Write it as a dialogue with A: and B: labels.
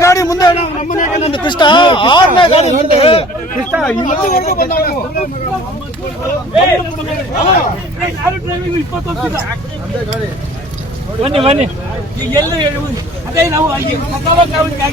A: ಗಾಡಿ ಮುಂದೆ ಕೃಷ್ಣ ಆರನೇ ಗಾಡಿ ಕೃಷ್ಣ ಇಲ್ಲಿವರೆಗೂ
B: ಬನ್ನಿ ಬನ್ನಿ. ಎಲ್ಲ ಅದೇ ನಾವು
A: ಹೊಡಿತಾ